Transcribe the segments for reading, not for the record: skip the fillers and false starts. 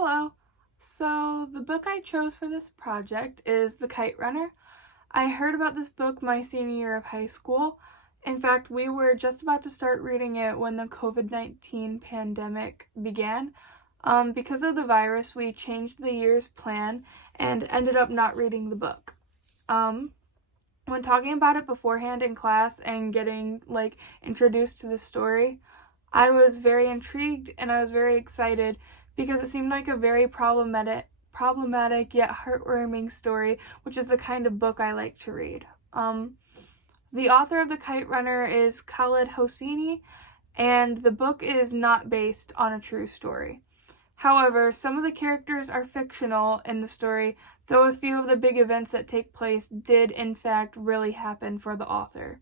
Hello. So, the book I chose for this project is The Kite Runner. I heard about this book my senior year of high school. In fact, we were just about to start reading it when the COVID-19 pandemic began. Because of the virus, we changed the year's plan and ended up not reading the book. When talking about it beforehand in class and getting introduced to the story, I was very intrigued and I was very excited because it seemed like a very problematic yet heartwarming story, which is the kind of book I like to read. The author of The Kite Runner is Khaled Hosseini, and the book is not based on a true story. However, some of the characters are fictional in the story, though a few of the big events that take place did in fact really happen for the author.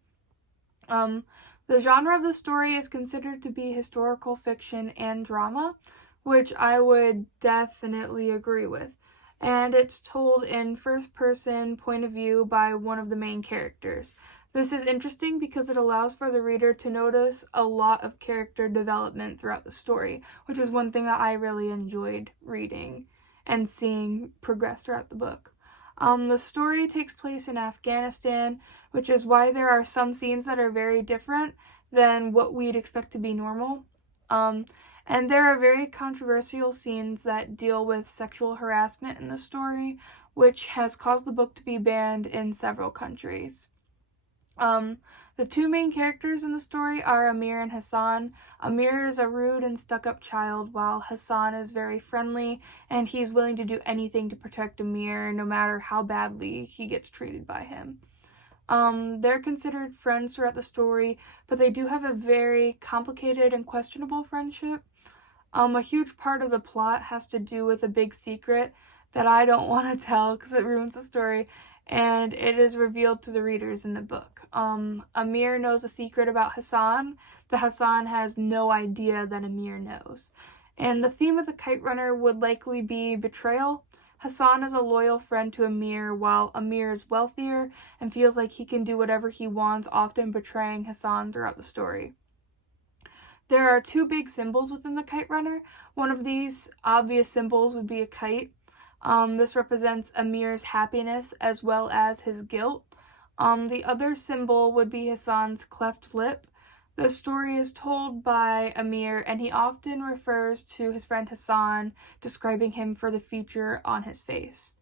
The genre of the story is considered to be historical fiction and drama, which I would definitely agree with. And it's told in first-person point of view by one of the main characters. This is interesting because it allows for the reader to notice a lot of character development throughout the story, which is one thing that I really enjoyed reading and seeing progress throughout the book. The story takes place in Afghanistan, which is why there are some scenes that are very different than what we'd expect to be normal. And there are very controversial scenes that deal with sexual harassment in the story, which has caused the book to be banned in several countries. The two main characters in the story are Amir and Hassan. Amir is a rude and stuck-up child, while Hassan is very friendly, and he's willing to do anything to protect Amir, no matter how badly he gets treated by him. They're considered friends throughout the story, but they do have a very complicated and questionable friendship. A huge part of the plot has to do with a big secret that I don't want to tell because it ruins the story, and it is revealed to the readers in the book. Amir knows a secret about Hassan that Hassan has no idea that Amir knows. And the theme of The Kite Runner would likely be betrayal. Hassan is a loyal friend to Amir, while Amir is wealthier and feels like he can do whatever he wants, often betraying Hassan throughout the story. There are two big symbols within the Kite Runner. One of these obvious symbols would be a kite. This represents Amir's happiness as well as his guilt. The other symbol would be Hassan's cleft lip. The story is told by Amir, and he often refers to his friend Hassan, describing him for the feature on his face.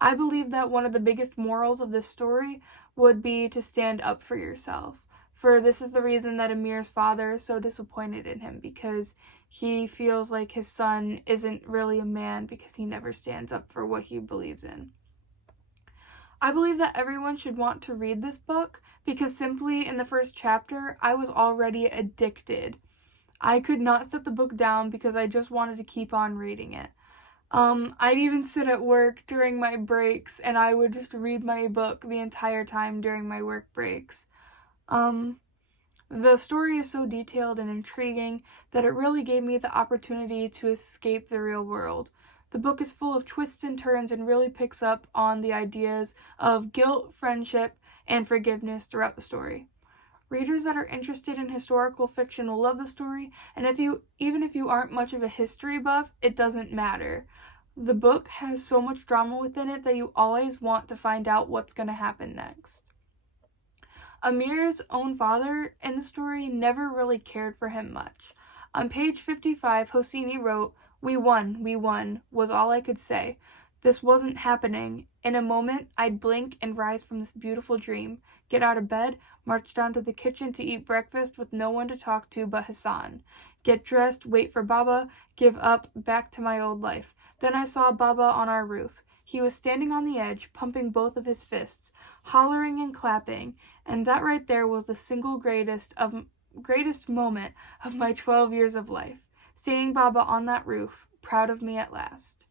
I believe that one of the biggest morals of this story would be to stand up for yourself. For this is the reason that Amir's father is so disappointed in him, because he feels like his son isn't really a man because he never stands up for what he believes in. I believe that everyone should want to read this book because simply in the first chapter, I was already addicted. I could not set the book down because I just wanted to keep on reading it. I'd even sit at work during my breaks and I would just read my book the entire time during my work breaks. The story is so detailed and intriguing that it really gave me the opportunity to escape the real world. The book is full of twists and turns and really picks up on the ideas of guilt, friendship, and forgiveness throughout the story. Readers that are interested in historical fiction will love the story, and even if you aren't much of a history buff, it doesn't matter. The book has so much drama within it that you always want to find out what's going to happen next. Amir's own father in the story never really cared for him much. On page 55, Hosseini wrote, we won, was all I could say. This wasn't happening. In a moment, I'd blink and rise from this beautiful dream, get out of bed, march down to the kitchen to eat breakfast with no one to talk to but Hassan, get dressed, wait for Baba, give up, back to my old life. Then I saw Baba on our roof. He was standing on the edge, pumping both of his fists, hollering and clapping, and that right there was the single greatest moment of my 12 years of life. Seeing Baba on that roof, proud of me at last.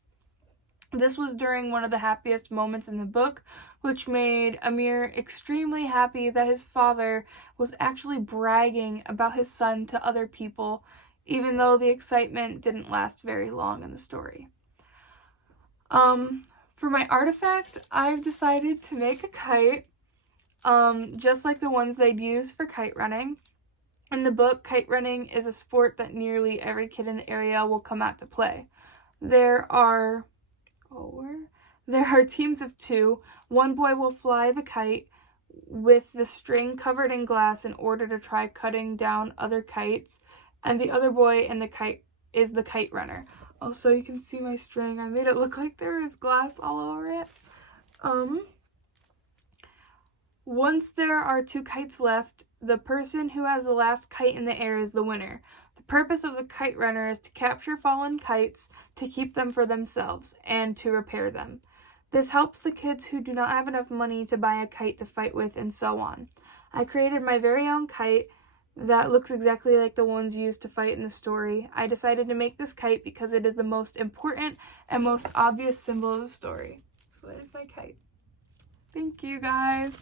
This was during one of the happiest moments in the book, which made Amir extremely happy that his father was actually bragging about his son to other people, even though the excitement didn't last very long in the story. For my artifact, I've decided to make a kite, just like the ones they'd use for kite running. In the book, kite running is a sport that nearly every kid in the area will come out to play. There are teams of 2. One boy will fly the kite with the string covered in glass in order to try cutting down other kites, and the other boy in the kite is the kite runner. Also, you can see my string. I made it look like there is glass all over it. Once there are 2 kites left, the person who has the last kite in the air is the winner. The purpose of the kite runner is to capture fallen kites, to keep them for themselves, and to repair them. This helps the kids who do not have enough money to buy a kite to fight with, and so on. I created my very own kite that looks exactly like the ones used to fight in the story. I decided to make this kite because it is the most important and most obvious symbol of the story. So there's my kite. Thank you, guys.